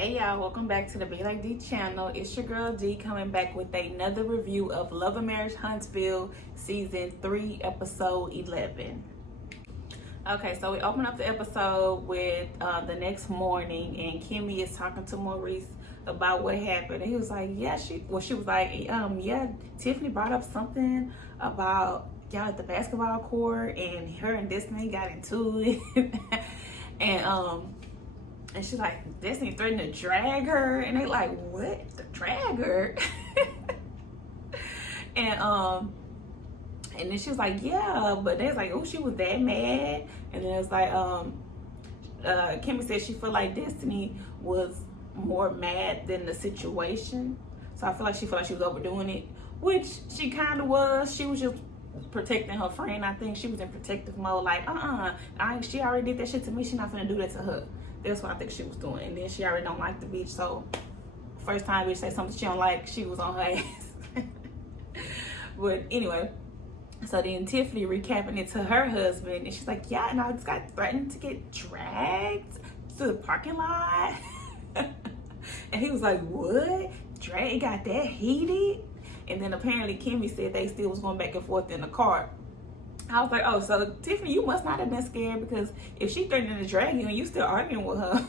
Hey y'all, welcome back to the Be Like D channel. It's your girl D coming back with another review of Love and Marriage Huntsville season 3 episode 11. Okay, so we open up the episode with the next morning, and Kimmy is talking to Maurice about what happened. And he was like, she was like, yeah, Tiffany brought up something about y'all at the basketball court and her and Destiny got into it. And she's like, Destiny threatened to drag her. And they like, what? To drag her? and then she was like, yeah. But they was like, oh, she was that mad. And then it's like, Kimmy said she felt like Destiny was more mad than the situation. So I feel like she felt like she was overdoing it, which she kind of was. She was just protecting her friend. I think she was in protective mode, like, she already did that shit to me. She's not gonna do that to her. That's what I think she was doing. And then she already don't like the bitch, so first time bitch say something she don't like, she was on her ass. But anyway, so then Tiffany recapping it to her husband, and she's like, yeah, and I just got threatened to get dragged to the parking lot. And he was like, what? Drag got that heated? And then apparently Kimmy said they still was going back and forth in the car. I was like, oh, so Tiffany, you must not have been scared, because if she threatened to drag you and you still arguing with her,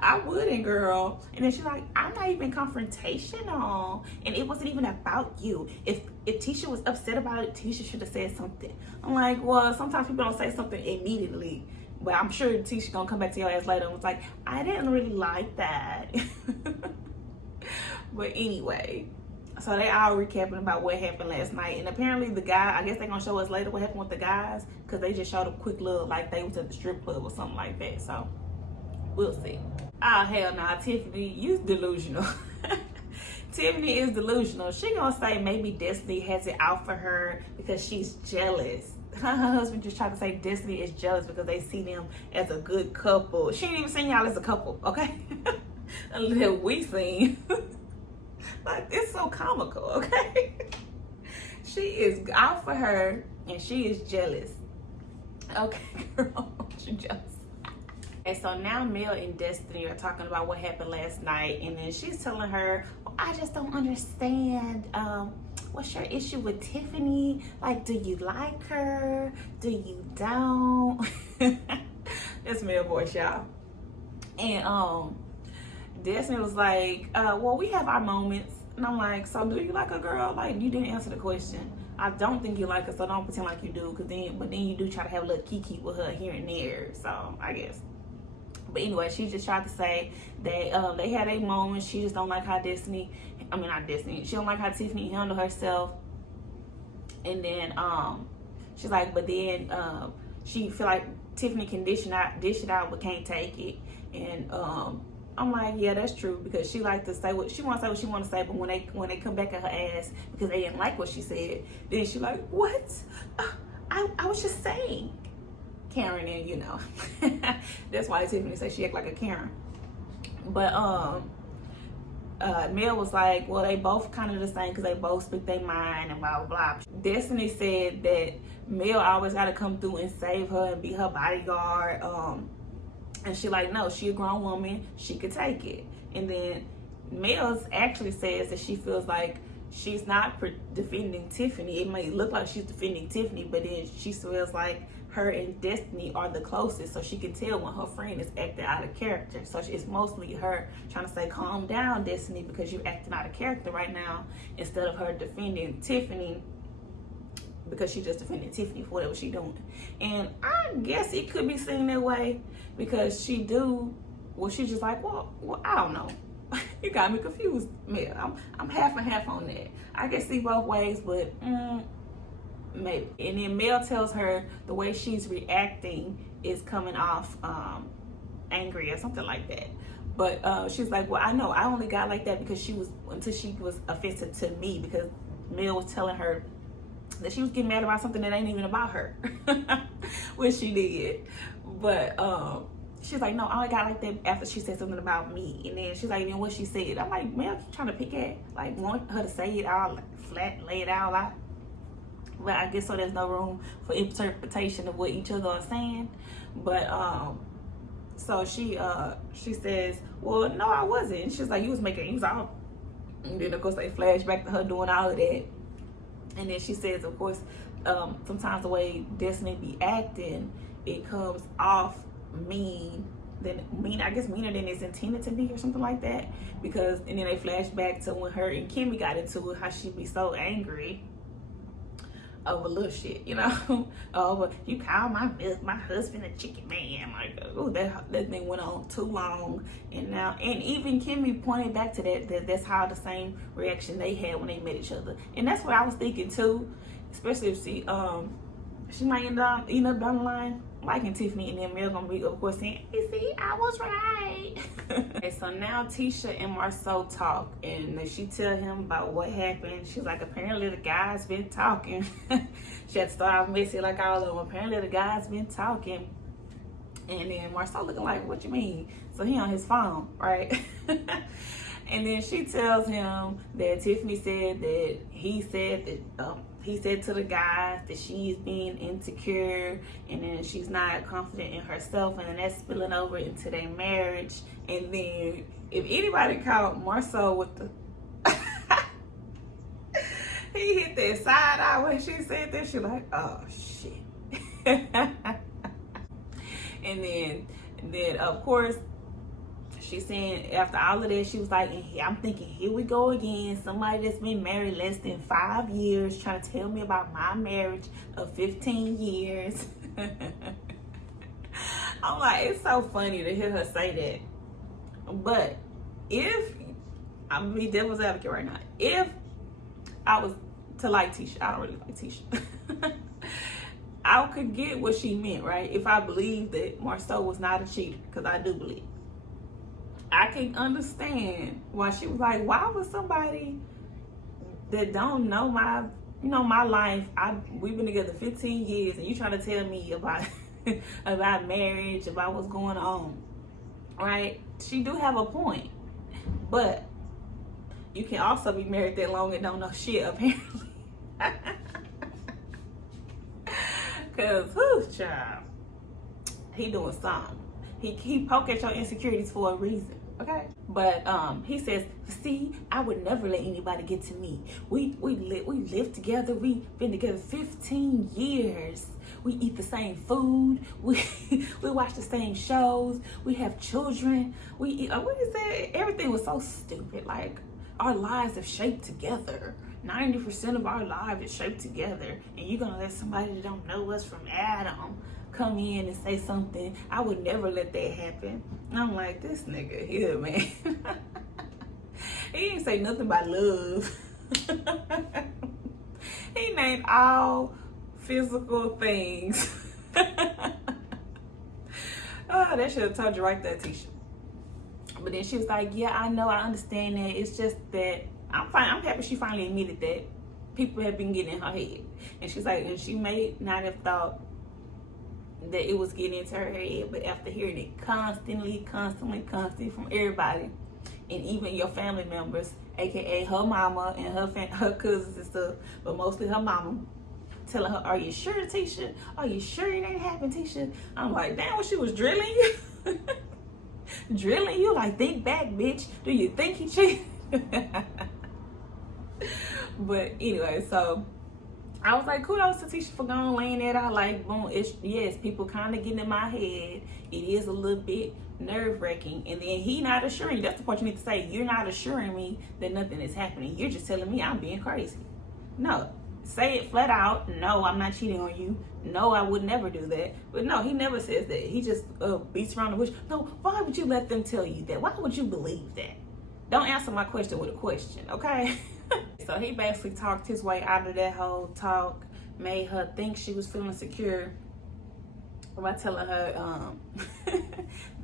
I wouldn't, girl. And then she's like, I'm not even confrontational, and it wasn't even about you. If Tisha was upset about it, Tisha should have said something. I'm like, well, sometimes people don't say something immediately, but I'm sure Tisha gonna come back to your ass later and was like, I didn't really like that. But anyway, so they all recapping about what happened last night. And apparently the guy, I guess they're gonna show us later what happened with the guys, because they just showed a quick look like they was at the strip club or something like that. So we'll see. Oh, hell nah, Tiffany, you delusional. Tiffany is delusional. She gonna say maybe Destiny has it out for her because she's jealous. Her husband just tried to say Destiny is jealous because they see them as a good couple. She ain't even seen y'all as a couple, okay? Until we seen. Like, it's so comical, okay? She is out for her and she is jealous. Okay, girl, she's jealous. And so now Mel and Destiny are talking about what happened last night, and then she's telling her, well, I just don't understand. What's your issue with Tiffany? Like, do you like her? Do you don't? That's Mel voice, y'all. And Destiny was like, well, we have our moments. And I'm like, so do you like a girl? Like, you didn't answer the question. I don't think you like her, so don't pretend like you do. But then you do try to have a little kiki with her here and there. So I guess. But anyway, she just tried to say that they had a moment. She just don't like how she don't like how Tiffany handled herself. And then she's like, but then she feel like Tiffany can dish it out, but can't take it. And I'm like, yeah, that's true, because she like to say what she want to say, but when they come back at her ass because they didn't like what she said, then she like, what? I was just saying, Karen, and you know, that's why Tiffany said she act like a Karen. But Mel was like, well, they both kind of the same because they both speak their mind and blah blah blah. Destiny said that Mel always got to come through and save her and be her bodyguard. And she like, no, she a grown woman, she could take it. And then Mel actually says that she feels like she's not defending Tiffany. It may look like she's defending Tiffany, but then she feels like her and Destiny are the closest, so she can tell when her friend is acting out of character. So it's mostly her trying to say, calm down, Destiny, because you're acting out of character right now, instead of her defending Tiffany, because she just defended Tiffany for whatever she doing. And I guess it could be seen that way, because she's just like, well, I don't know. You got me confused, Mel. I'm half and half on that. I can see both ways, but maybe. And then Mel tells her the way she's reacting is coming off angry or something like that. But she's like, well, I know I only got like that because she was offensive to me, because Mel was telling her that she was getting mad about something that ain't even about her, which she did. But she's like, no, I only got like that after she said something about me. And then she's like, then what she said? I'm like, Mel, keep trying to pick at, like, want her to say it all flat, lay it out like. But I guess so there's no room for interpretation of what each other are saying. But So she says, well, no, I wasn't. And she's like, you was all. And then of course they flash back to her doing all of that. And then she says, of course, sometimes the way Destiny be acting, it comes off I guess meaner than it's intended to be or something like that. Because, and then they flash back to when her and Kimmy got into it, how she be so angry over little shit, you know. Oh, but you call my husband a chicken man. Like, oh, that thing went on too long. And now, and even Kimmy pointed back to that's how the same reaction they had when they met each other. And that's what I was thinking too, especially if she might end up down the line liking Tiffany, and then Mel gonna be, of course, saying, "You see, I was right." Okay, so now Tisha and Marceau talk, and she tell him about what happened. She's like, apparently the guy's been talking. She had to start off messy like all of them. Apparently the guy's been talking, and then Marceau looking like, "What you mean?" So he on his phone, right? And then she tells him that Tiffany said that he said to the guys that she's being insecure, and then she's not confident in herself, and then that's spilling over into their marriage. And then if anybody caught Marceau with the he hit that side eye when she said that, she like, oh shit. And then of course she's saying after all of that, she was like, I'm thinking, here we go again. Somebody that's been married less than 5 years trying to tell me about my marriage of 15 years. I'm like, it's so funny to hear her say that. But if, I'm gonna be devil's advocate right now. If I was to like Tisha, I don't really like Tisha. I could get what she meant, right? If I believed that Marceau was not a cheater, because I do believe. I can understand why she was like, why would somebody that don't know my life, we've been together 15 years, and you trying to tell me about about marriage, about what's going on, right? She do have a point, but you can also be married that long and don't know shit, apparently. Cause who's child, he doing something. He poke at your insecurities for a reason, okay? But he says, see, I would never let anybody get to me. We live together. We've been together 15 years. We eat the same food. We watch the same shows. We have children. We eat, what is that? Everything was so stupid. Like, our lives have shaped together. 90% of our lives is shaped together. And you're gonna let somebody that don't know us from Adam come in and say something? I would never let that happen. And I'm like, this nigga here, man. He didn't say nothing about love. He named all physical things. Oh, that should have told you right there, Tisha. But then she was like, yeah, I know, I understand that. It's just that I'm fine. I'm happy she finally admitted that people have been getting in her head. And she's like, and she may not have thought that it was getting into her head, but after hearing it constantly from everybody, and even your family members, aka her mama and her cousins and stuff, but mostly her mama, telling her, are you sure, Tisha? Are you sure it ain't happened, Tisha? I'm like, damn, what, she was drilling you? Drilling you? Like, think back, bitch. Do you think he cheated? But anyway, so I was like, kudos to Tisha for going laying that out. Like, boom, yes, people kind of getting in my head. It is a little bit nerve-wracking. And then he not assuring you. That's the part you need to say. You're not assuring me that nothing is happening. You're just telling me I'm being crazy. No, say it flat out. No, I'm not cheating on you. No, I would never do that. But no, he never says that. He just beats around the bush. No, why would you let them tell you that? Why would you believe that? Don't answer my question with a question, okay? So he basically talked his way out of that whole talk, made her think she was feeling secure by telling her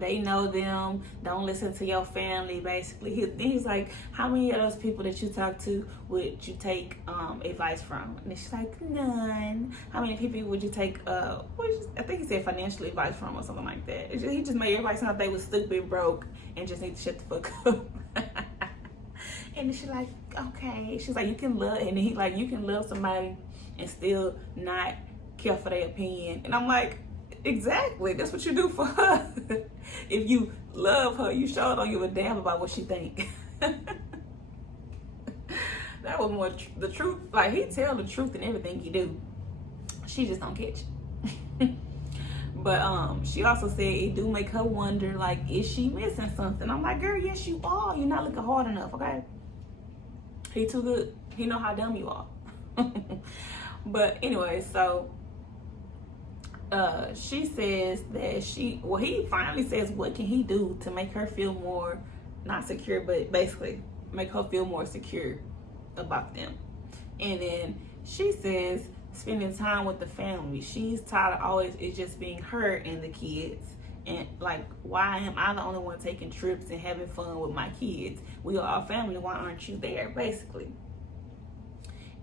they know them, don't listen to your family, basically. He's like, how many of those people that you talk to would you take advice from? And she's like, none. How many people would you take I think he said financial advice from or something like that. He just made everybody sound like they was stupid, broke, and just need to shut the fuck up. And then she's like, okay. She's like, you can love, and then he like, you can love somebody and still not care for their opinion. And I'm like, Exactly. That's what you do for her. If you love her, you sure don't give a damn about what she think. That was more the truth. Like, he tell the truth in everything he do. She just don't catch it. But she also said it do make her wonder, like, is she missing something? I'm like, girl, yes you are. You're not looking hard enough, okay? He too good. He know how dumb you are. But anyway, so she says that he finally says what can he do to make her feel more, not secure, but basically make her feel more secure about them. And then she says spending time with the family. She's tired of always it just being her and the kids. And like, why am I the only one taking trips and having fun with my kids? We are our family. Why aren't you there? Basically.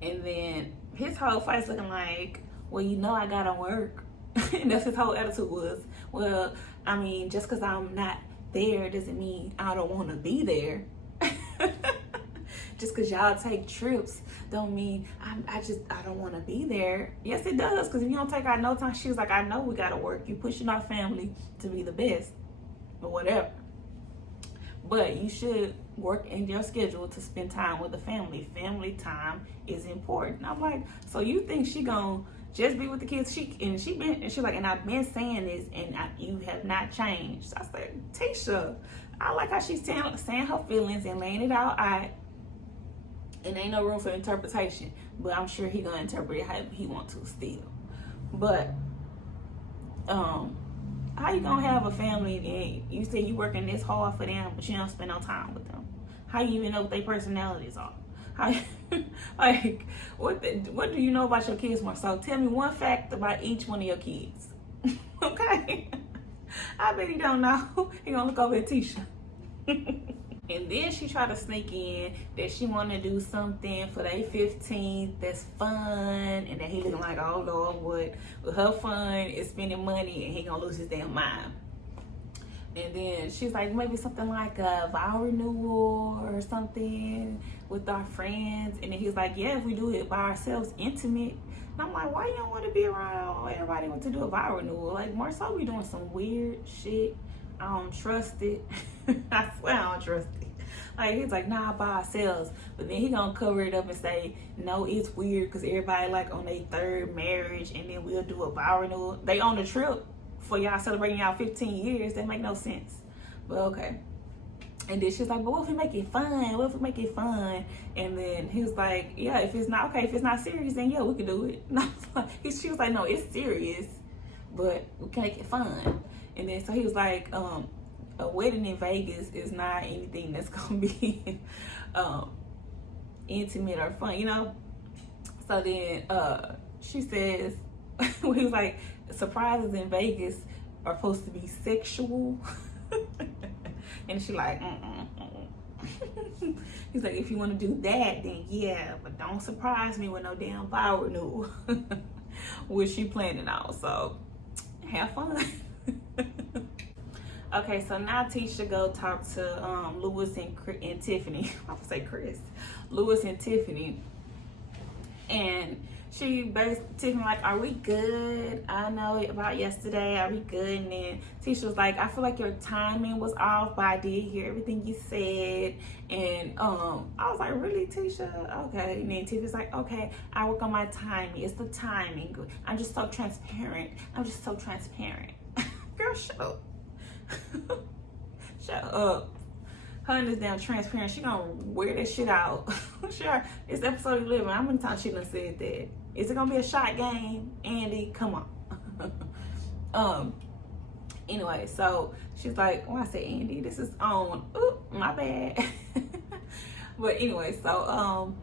And then his whole face looking like, well, you know I gotta work. And that's his whole attitude was, well, I mean, just because I'm not there doesn't mean I don't want to be there. Just because y'all take trips don't mean I don't want to be there. Yes, it does, because if you don't take out no time, she was like, I know we got to work. You pushing our family to be the best or whatever. But you should work in your schedule to spend time with the family. Family time is important. I'm like, so you think she gonna just be with the kids? She's like, and I've been saying this, and you have not changed. I said, Tisha, I like how she's saying her feelings and laying it out. And ain't no room for interpretation, but I'm sure he gonna interpret it how he want to still. But how you gonna have a family and you say you working this hard for them, but you don't spend no time with them? How you even know what their personalities are? How, like, what do you know about your kids more? So tell me one fact about each one of your kids. Okay? I bet he don't know. He gonna look over at Tisha. And then she tried to sneak in that she want to do something for their 15th that's fun, and that he looking like, oh Lord, what? But her fun is spending money, and he gonna lose his damn mind. And then she's like, maybe something like a vow renewal or something with our friends. And then he's like, yeah, if we do it by ourselves, intimate. And I'm like, why you don't want to be around everybody want to do a vow renewal? Like, more so we doing some weird shit. I don't trust it. I swear I don't trust it. Like, he's like, nah, by ourselves. But then he gonna cover it up and say, no, it's weird because everybody like on their third marriage, and then we'll do a vow renewal. They on the trip for y'all celebrating y'all 15 years. That make no sense. But okay. And then she's like, but what if we make it fun? What if we make it fun? And then he was like, yeah, if it's not serious, then yeah, we can do it. She was like, no, it's serious, but we can make it fun. And then so he was like, a wedding in Vegas is not anything that's gonna be intimate or fun, you know? So then she says, he was like, surprises in Vegas are supposed to be sexual. And she like, He's like, if you want to do that, then yeah, but don't surprise me with no damn vow renewal. Which she planning on, so have fun. Okay, so now Tisha go talk to Lewis and Tiffany. I would say Chris. Lewis and Tiffany. And she basically, Tiffany like, are we good? I know about yesterday, are we good? And then Tisha was like, I feel like your timing was off, but I did hear everything you said. And I was like, really, Tisha? Okay. And then Tiffany's like, okay, I work on my timing. It's the timing. I'm just so transparent. Girl, shut up. Shut up. Her and this damn transparent, she gonna wear that shit out. Sure, it's episode 11. How many times she done said that? Is it gonna be a shot game? Andy, come on. Anyway, so she's like, I say Andy, this is on. Oop, my bad. But anyway, so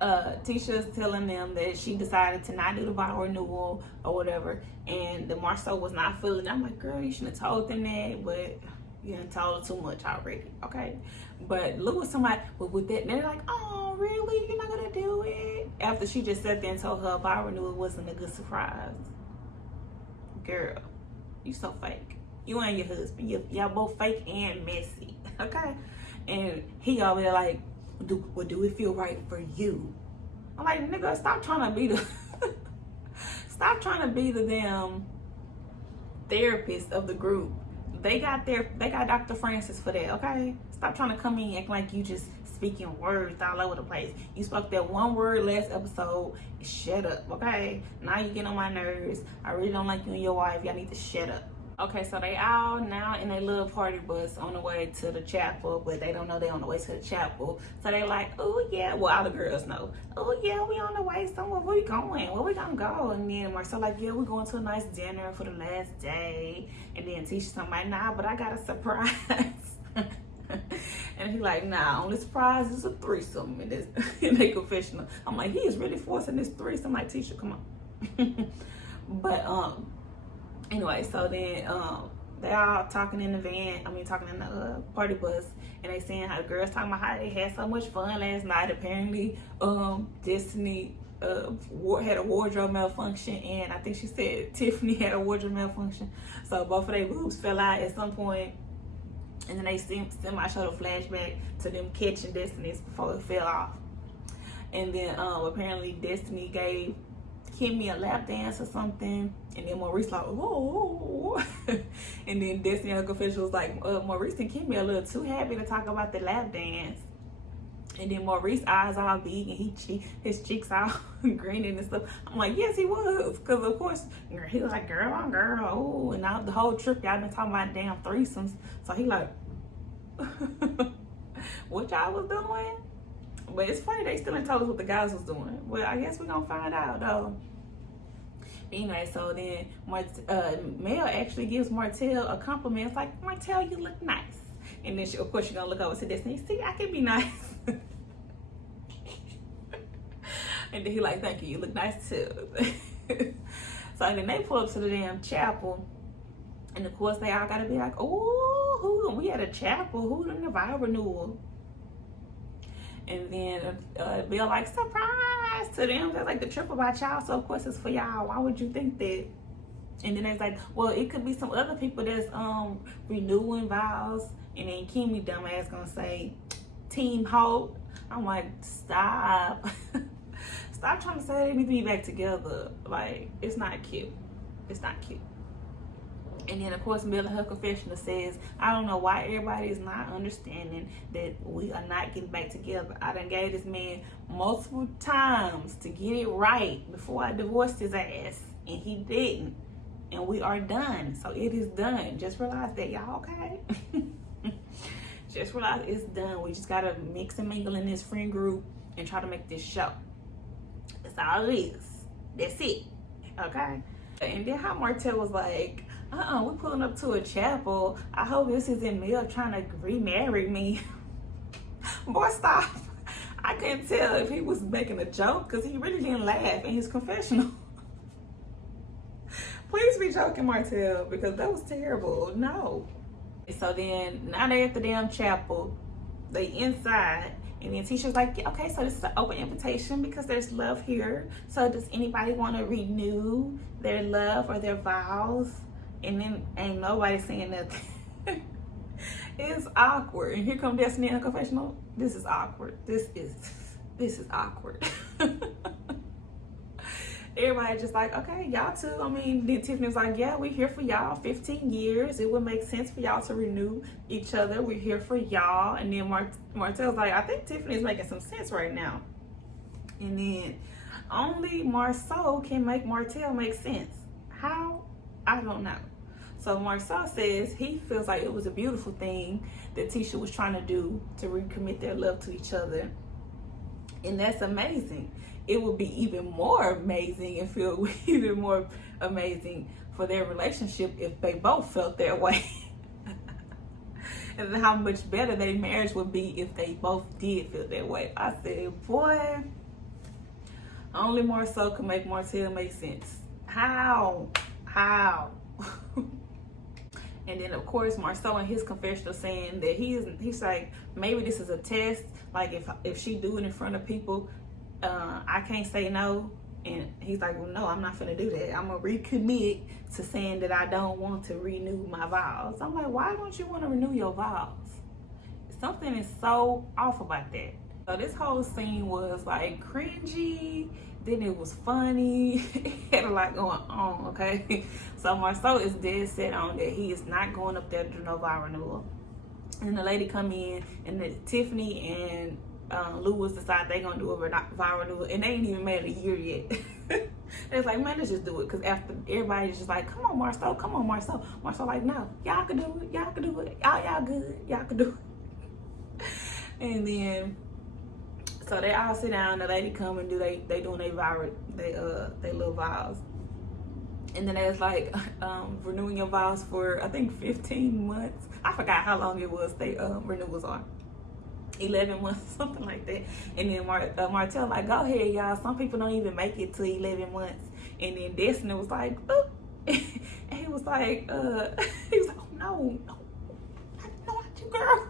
Tisha's telling them that she decided to not do the vow renewal or whatever, and the Marceau was not feeling it. I'm like, girl, you shouldn't have told them that, but you done told her too much already, okay? But Lewis, somebody, but with that, they're like, oh, really? You're not gonna do it? After she just sat there and told her vow renewal wasn't a good surprise. Girl, you so fake. You and your husband, y'all both fake and messy, okay? And he over there like, do it feel right for you? I'm like, nigga, stop trying to be the Stop trying to be the damn therapist of the group. They got Dr. Francis for that, okay? Stop trying to come in acting like you just speaking words all over the place. You spoke that one word last episode. Shut up, okay? Now you get on my nerves. I really don't like you and your wife. Y'all need to shut up. Okay, so they all now in a little party bus on the way to the chapel, but they don't know they on the way to the chapel. So they like, oh yeah, well, all the girls know. Oh yeah, we on the way somewhere. Where we going? Where we gonna go? And then Marcel like, yeah, we're going to a nice dinner for the last day. And then Tisha something like, nah, but I got a surprise. And he like, nah, only surprise is a threesome in this in a confessional. I'm like, he is really forcing this threesome. Like, Tisha, come on. But anyway, so then they all talking in the van. Talking in the party bus, and they saying how the girls talking about how they had so much fun last night. Apparently, Destiny had a wardrobe malfunction, and I think she said Tiffany had a wardrobe malfunction. So both of their boobs fell out at some point, and then they semi showed a flashback to them catching Destiny's before it fell off. And then apparently Destiny gave Kimmy a lap dance or something, and then Maurice like, oh. And then Destiny and her confession was like, Maurice and Kimmy a little too happy to talk about the lap dance. And then Maurice's eyes all big and his cheeks all grinning and stuff. I'm like, yes, he was, because of course he was like, girl on girl, oh. And now the whole trip y'all been talking about damn threesomes, so he like, what y'all was doing? But it's funny they still ain't told us what the guys was doing. Well, I guess we're gonna find out though. Anyway, so then Mel actually gives Martell a compliment. It's like, Martell, you look nice. And then of course she's gonna look over to Destiny. See, I can be nice. And then he like, thank you, you look nice too. So then they pull up to the damn chapel. And of course they all gotta be like, oh, we had a chapel, who done the vow renewal? And then Bill like, surprise to them. That's like the trip about y'all, so of course it's for y'all. Why would you think that? And then it's like, well, it could be some other people that's renewing vows. And then Kimmy dumbass gonna say, Team Hope. I'm like, stop. Stop trying to say they need to be back together. Like, it's not cute. It's not cute. And then, of course, Mel in her confessional says, I don't know why everybody is not understanding that we are not getting back together. I done gave this man multiple times to get it right before I divorced his ass. And he didn't. And we are done. So it is done. Just realize that, y'all, okay? Just realize it's done. We just got to mix and mingle in this friend group and try to make this show. That's all it is. That's it. Okay? And then how Martell was like, we're pulling up to a chapel. I hope this isn't Mel trying to remarry me. Boy, stop. I couldn't tell if he was making a joke because he really didn't laugh in his confessional. Please be joking, Martell, because that was terrible. No. So then, now they're at the damn chapel. They inside. And then Tisha's like, okay, so this is an open invitation because there's love here. So does anybody want to renew their love or their vows? And then ain't nobody saying nothing. It's awkward. And here comes Destiny in her confessional. This is awkward. This is awkward. Everybody just like, okay, y'all too. Then Tiffany was like, yeah, we're here for y'all. 15 years. It would make sense for y'all to renew each other. We're here for y'all. And then Martell's like, I think Tiffany's making some sense right now. And then only Marceau can make Martell make sense. How? I don't know. So Marceau says he feels like it was a beautiful thing that Tisha was trying to do to recommit their love to each other. And that's amazing. It would be even more amazing and feel even more amazing for their relationship if they both felt that way. And then how much better their marriage would be if they both did feel that way. I said, boy, only Marceau can make Martell make sense. How? And then of course Marceau in his confessional saying that he's like, maybe this is a test. Like if she do it in front of people, I can't say no. And he's like, well, no, I'm not gonna do that. I'm gonna recommit to saying that I don't want to renew my vows. I'm like, why don't you want to renew your vows? Something is so off about that. So this whole scene was like cringy. then it was funny. It had a lot going on, okay? So Marceau is dead set on that he is not going up there to do no vow renewal. And the lady come in, and then Tiffany and Lewis decide they gonna do a vow renewal, and they ain't even made a year yet. It's like, man, let's just do it. Because after everybody's just like, come on, Marceau, come on, Marceau. Marceau like, no, y'all can do it, y'all can do it, y'all good, y'all can do it. And then, so they all sit down, the lady come and do they doing their vow, they little vows. And then they was like, renewing your vows for, I think 15 months. I forgot how long it was they renewals are. 11 months, something like that. And then Martell like, go ahead, y'all. Some people don't even make it to 11 months. And then Destiny was like, oh. And he was like, oh no, not you, girl.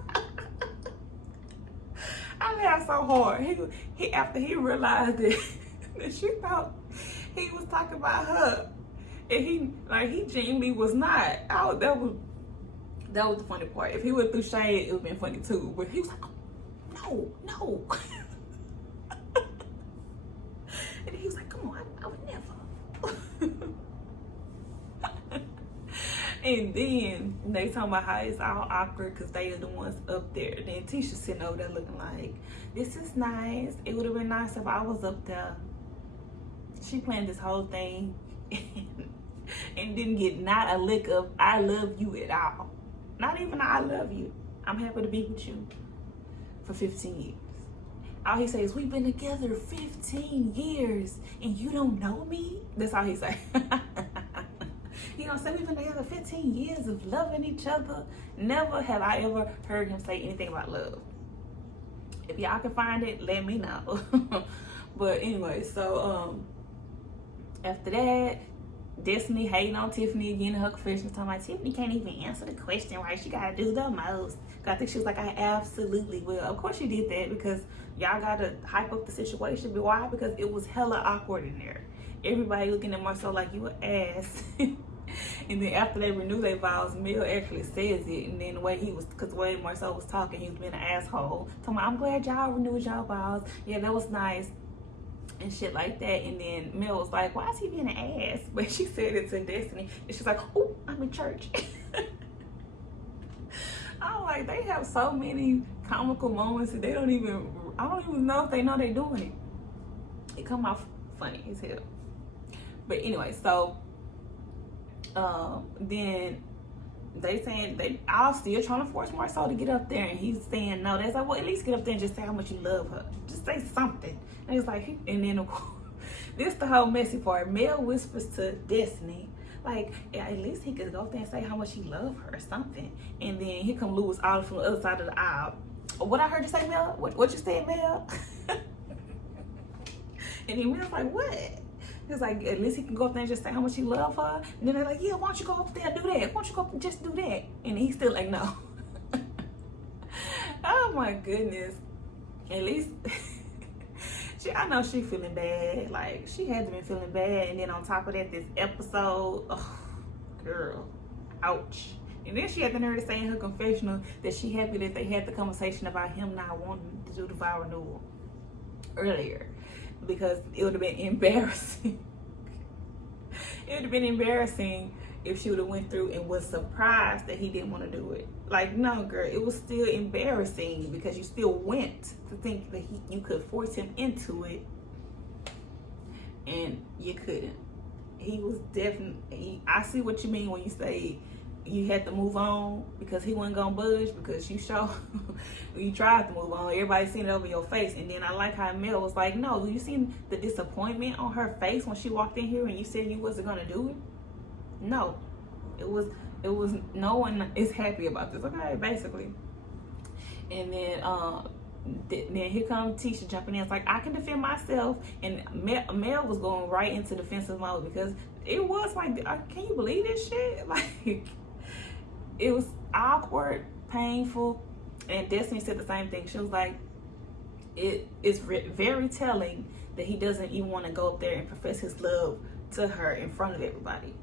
I laughed so hard. He after he realized that she thought he was talking about her, and he genuinely was not. That was the funny part. If he went through shade, it would have been funny too. But he was like, oh, no. And he was like, come on, I would never. And then they talking about how it's all awkward because they are the ones up there. And then Tisha sitting over there looking like, this is nice. It would have been nice if I was up there. She planned this whole thing and didn't get not a lick of I love you at all. Not even I love you. I'm happy to be with you for 15 years. All he says, we've been together 15 years and you don't know me? That's all he say. He don't say we've been together 15 years of loving each other. Never have I ever heard him say anything about love. If y'all can find it, let me know. But anyway, so after that, Destiny hating on Tiffany again in her confessions, talking about Tiffany can't even answer the question right. She gotta do the most. I think she was like, I absolutely will. Of course she did that because y'all gotta hype up the situation. But why? Because it was hella awkward in there. Everybody looking at Marceau like you an ass. And then after they renew their vows, Mel actually says it. And then the way because the way Marceau was talking, he was being an asshole. Talking about, I'm glad y'all renewed y'all vows. Yeah, that was nice. And shit like that. And then Mel was like, why is he being an ass? But she said it to Destiny. And she's like, oh, I'm in church. I'm like, they have so many comical moments that I don't even know if they know they're doing it. It come off funny as hell. But anyway, so then they saying they all still trying to force Marceau to get up there, and he's saying no. They're like, well, at least get up there and just say how much you love her. Just say something. And it's like, and then this the whole messy part. Mel whispers to Destiny, like, yeah, at least he could go up there and say how much he loved her or something. And then here come Lewis all from the other side of the aisle. What I heard you say, Mel? What you said, Mel? And then Mel's like, what? He's like, at least he can go up there and just say how much he loves her. And then they're like, yeah, why don't you go up there and do that? Why don't you go up and just do that? And he's still like, no. Oh my goodness. At least, I know she feeling bad. Like, she had to been feeling bad. And then on top of that, this episode, oh, girl, ouch. And then she had the nerve to say in her confessional that she happy that they had the conversation about him not wanting to do the vow renewal earlier. Because it would have been embarrassing. It would have been embarrassing if she would have went through and was surprised that he didn't want to do it. Like, no, girl, it was still embarrassing because you still went to think that you could force him into it, and you couldn't. He was definitely, I see what you mean when you say you had to move on because he wasn't gonna budge, because you tried to move on. Everybody seen it over your face. And then I like how Mel was like, no, you seen the disappointment on her face when she walked in here and you said you wasn't gonna do it? No, it was no one is happy about this, okay, basically. And then here comes Tisha jumping in. It's like, I can defend myself. And Mel was going right into defensive mode because it was like, can you believe this shit? Like, it was awkward, painful. And Destiny said the same thing. She was like, it is very telling that he doesn't even want to go up there and profess his love to her in front of everybody.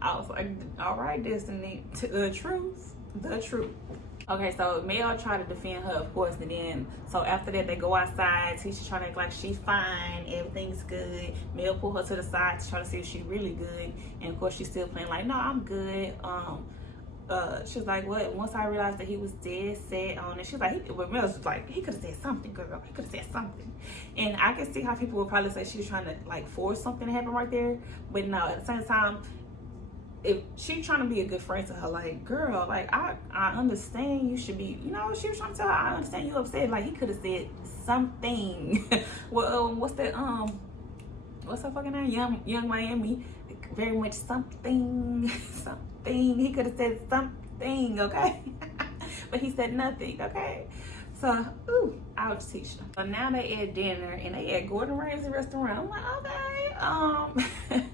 I was like, all right, Destiny, the truth. Okay, so Mel tried to defend her, of course, and then so after that they go outside. Tisha trying to act like she's fine, everything's good. Mel pull her to the side to try to see if she's really good, and of course she's still playing like, no, I'm good. She was like, what? Once I realized that he was dead set on it, she was like, but Mel's was like, he could have said something, girl. He could have said something. And I can see how people would probably say she was trying to like force something to happen right there, but no, at the same time, if she's trying to be a good friend to her, like, girl, like, I understand you should be, you know, she was trying to tell her, I understand you upset. Like, he could have said something. Well, what's that, what's her fucking name? Young Miami. Very much something. He could have said something, okay? But he said nothing, okay? So, ooh, ouch, Tisha. So now they at dinner, and they at Gordon Ramsay restaurant. I'm like, okay,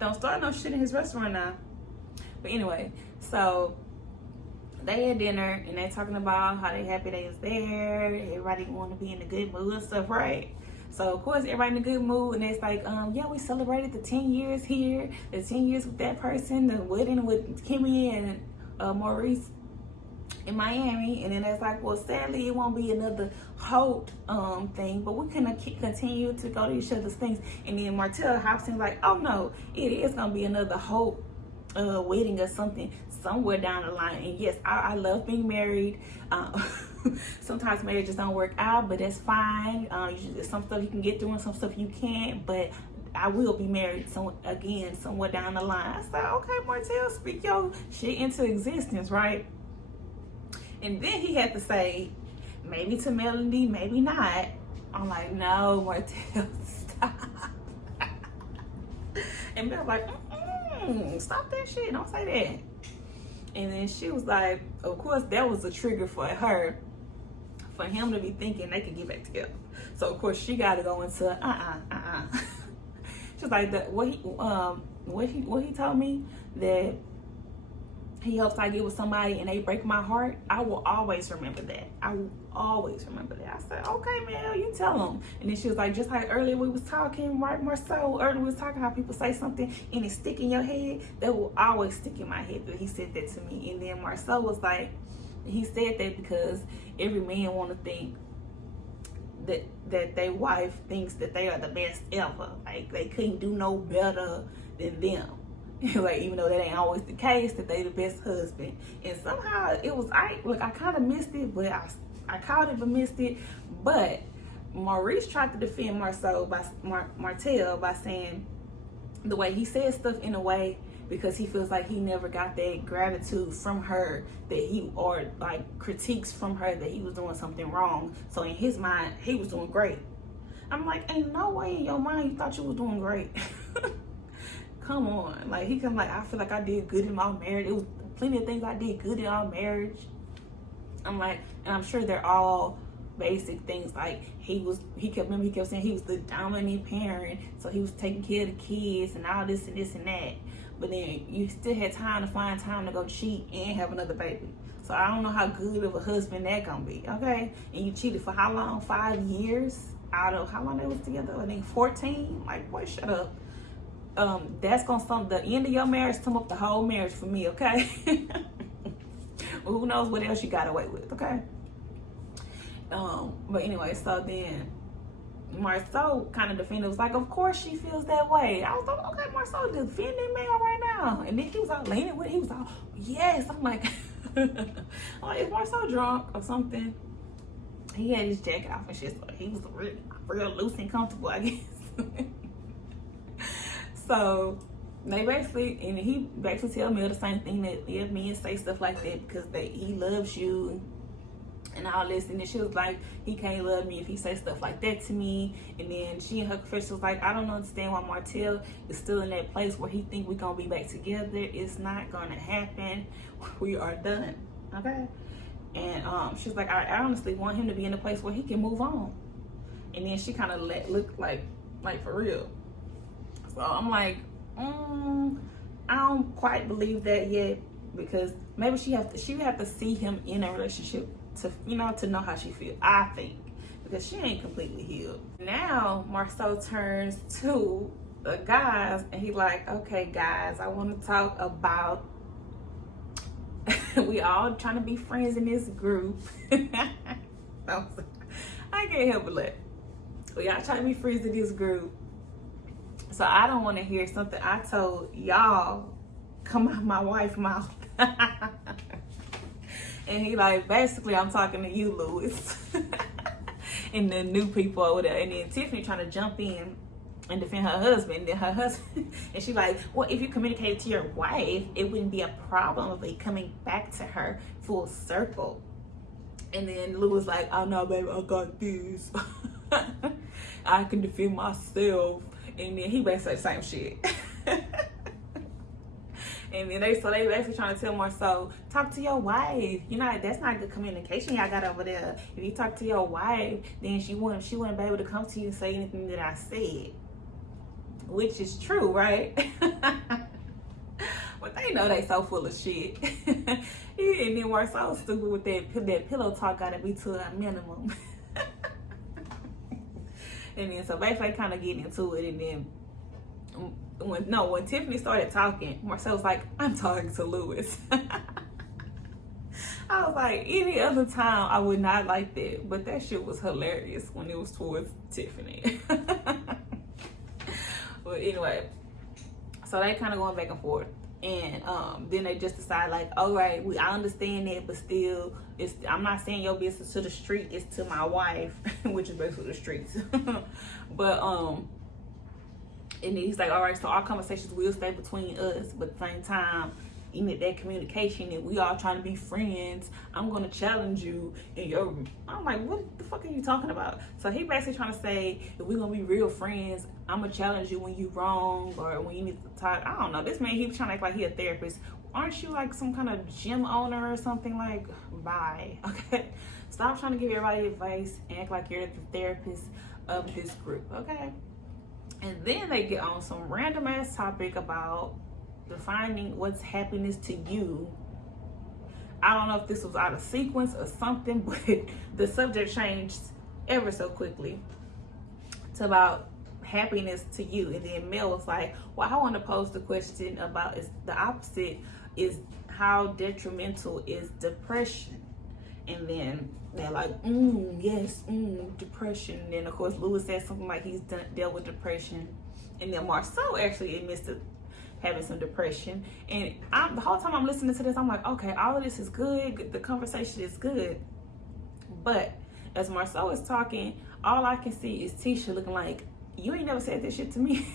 don't start no shit in his restaurant now. But anyway, so they had dinner and they talking about how they happy they was there. Everybody want to be in a good mood and stuff, right? So of course everybody in a good mood, and it's like, yeah, we celebrated the 10 years here, the 10 years with that person, the wedding with Kimmy and Maurice in Miami. And then it's like, well, sadly it won't be another Holt thing, but we can continue to go to each other's things. And then Martell hops in like, oh no, it is gonna be another Holt wedding or something somewhere down the line. And yes, I love being married. Sometimes marriages don't work out, but that's fine. Some stuff you can get through and some stuff you can't, but I will be married again somewhere down the line. I said, okay, Martell, speak your shit into existence, right? And then he had to say, maybe to Melody, maybe not. I'm like, no, Martell, stop. And Mel like, stop that shit, don't say that. And then she was like, of course that was a trigger for her, for him to be thinking they could get back together. So of course she got to go into She's like, that what he told me, that he hopes I get with somebody and they break my heart. I will always remember that. I will always remember that. I said, okay, Mel, you tell him. And then she was like, just like earlier we was talking, right, more so, earlier we was talking how people say something and it stick in your head. That will always stick in my head that he said that to me. And then Marcel was like, he said that because every man want to think that their wife thinks that they are the best ever. Like they couldn't do no better than them. Like, even though that ain't always the case, that they the best husband. And somehow it was, I kind of missed it, but I caught it but missed it. But Maurice tried to defend Martell by saying the way he said stuff in a way, because he feels like he never got that gratitude from her, or like critiques from her that he was doing something wrong. So in his mind, he was doing great. I'm like, ain't no way in your mind you thought you was doing great. Come on. Like, he come like, I feel like I did good in my marriage. It was plenty of things I did good in our marriage. I'm like, and I'm sure they're all basic things. Like, he kept saying he was the dominant parent, so he was taking care of the kids and all this and this and that. But then you still had time to find time to go cheat and have another baby. So I don't know how good of a husband that gonna be, okay? And you cheated for how long? 5 years out of how long they was together? I think 14. Like, boy, shut up. That's gonna sum the end of your marriage, sum up the whole marriage for me, okay? Well, who knows what else you got away with, okay? But anyway, so then Marceau kind of defended, was like, of course she feels that way. I was like, okay, Marceau defending man right now. And then he was all leaning with it. He was all, yes. I'm like, is Marceau drunk or something? He had his jacket off and shit, so he was real loose and comfortable, I guess. So he basically tell Mel the same thing, that if men say stuff like that because he loves you and all this. And then she was like, he can't love me if he say stuff like that to me. And then she and her confession was like, I don't understand why Martell is still in that place where he think we gonna be back together. It's not gonna happen. We are done, okay? And she's like, I honestly want him to be in a place where he can move on. And then she kind of look like for real. So I'm like, I don't quite believe that yet, because maybe she have to see him in a relationship to know how she feels, I think, because she ain't completely healed. Now Marceau turns to the guys and he like, okay guys, I want to talk about we all trying to be friends in this group. I can't help but laugh. We all trying to be friends in this group. So I don't want to hear something I told y'all come out my wife's mouth. And he like, basically, I'm talking to you, Lewis. And the new people over there. And then Tiffany trying to jump in and defend her husband. And then her husband, and she like, well, if you communicated to your wife, it wouldn't be a problem of it coming back to her full circle. And then Lou was like, oh no, baby, I got this. I can defend myself. And then he basically said the same shit. And then they basically trying to tell Marceau, talk to your wife. You know, that's not good communication y'all got over there. If you talk to your wife, then she wouldn't be able to come to you and say anything that I said. Which is true, right? But they know they so full of shit. And then Marceau stupid with that pillow talk gotta be to a minimum. And then so basically kind of getting into it, and then when Tiffany started talking, Marceau was like, I'm talking to Lewis. I was like, any other time I would not like that, but that shit was hilarious when it was towards Tiffany. But anyway, so they kind of going back and forth, and then they just decide like, all right, I understand that, but still, I'm not saying your business to the street, it's to my wife, which is basically the streets. But and then he's like, all right, so our conversations will stay between us, but at the same time, in that communication, and we all trying to be friends, I'm gonna challenge you in your. I'm like, what the fuck are you talking about? So he basically trying to say, if we're gonna be real friends, I'm gonna challenge you when you wrong or when you need to talk. I don't know. This man, he was trying to act like he a therapist. Aren't you like some kind of gym owner or something? Like, bye. Okay, stop trying to give everybody advice and act like you're the therapist of this group. Okay. And then they get on some random ass topic about defining what's happiness to you. I don't know if this was out of sequence or something, but the subject changed ever so quickly to about happiness to you. And then Mel was like, well, I want to pose the question about is the opposite is how detrimental is depression. And then they're like, yes, depression. And then of course Lewis said something like he's dealt with depression. And then Marceau actually admits to having some depression. And the whole time I'm listening to this, I'm like, okay, all of this is good. The conversation is good. But as Marceau is talking, all I can see is Tisha looking like, you ain't never said this shit to me.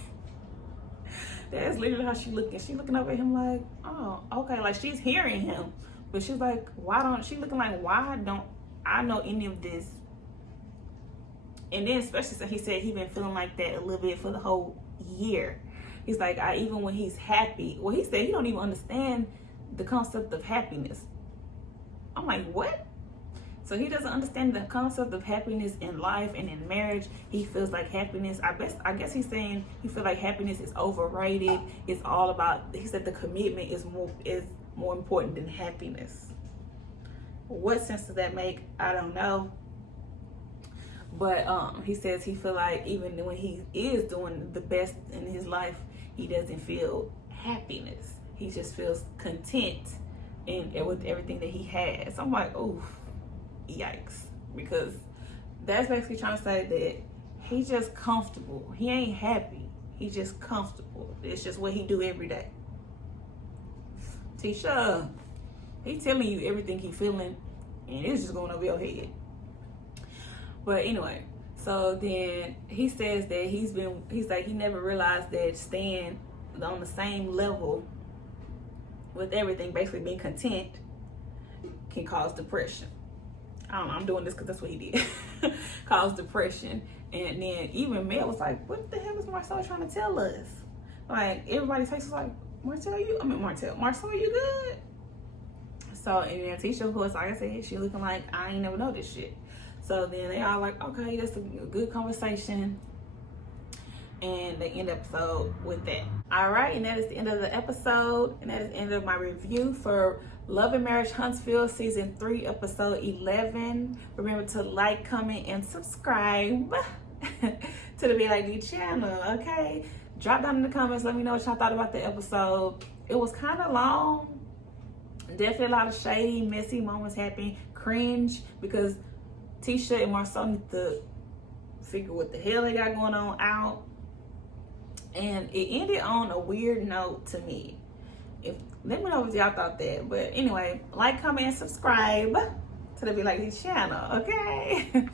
That's literally how she looking. She looking up at him like, oh, okay. Like she's hearing him. But she's like, why don't I know any of this? And then especially since he said he been feeling like that a little bit for the whole year. He's like, even when he's happy. Well, he said he don't even understand the concept of happiness. I'm like, what? So he doesn't understand the concept of happiness in life and in marriage. He feels like happiness, I guess he's saying he feels like happiness is overrated. It's all about, he said the commitment is more important than happiness. What sense does that make? I don't know. But he says he feel like even when he is doing the best in his life, he doesn't feel happiness. He just feels content with everything that he has. I'm like, oof, yikes. Because that's basically trying to say that he's just comfortable. He ain't happy. He's just comfortable. It's just what he do every day. Tisha, he telling you everything he feeling, and it's just going over your head. But anyway, so then he says that he's like he never realized that staying on the same level with everything, basically being content, can cause depression. I don't know, I'm doing this because that's what he did. Cause depression. And then even Mel was like, what the hell is Marceau trying to tell us? Like, everybody's face was like, Marceau, you good? So, and then Tisha, of course, like I said, she looking like, I ain't never know this shit. So then they all like, okay, that's a good conversation. And they end the episode with that. All right, and that is the end of the episode. And that is the end of my review for Love and Marriage Huntsville Season 3, Episode 11. Remember to like, comment, and subscribe to the BLID channel, okay? Drop down in the comments. Let me know what y'all thought about the episode. It was kind of long. Definitely a lot of shady, messy moments happen. Cringe because Tisha and Marcel need to figure what the hell they got going on out. And it ended on a weird note to me. Let me know what y'all thought that. But anyway, like, comment, and subscribe to the Be Like This channel, okay?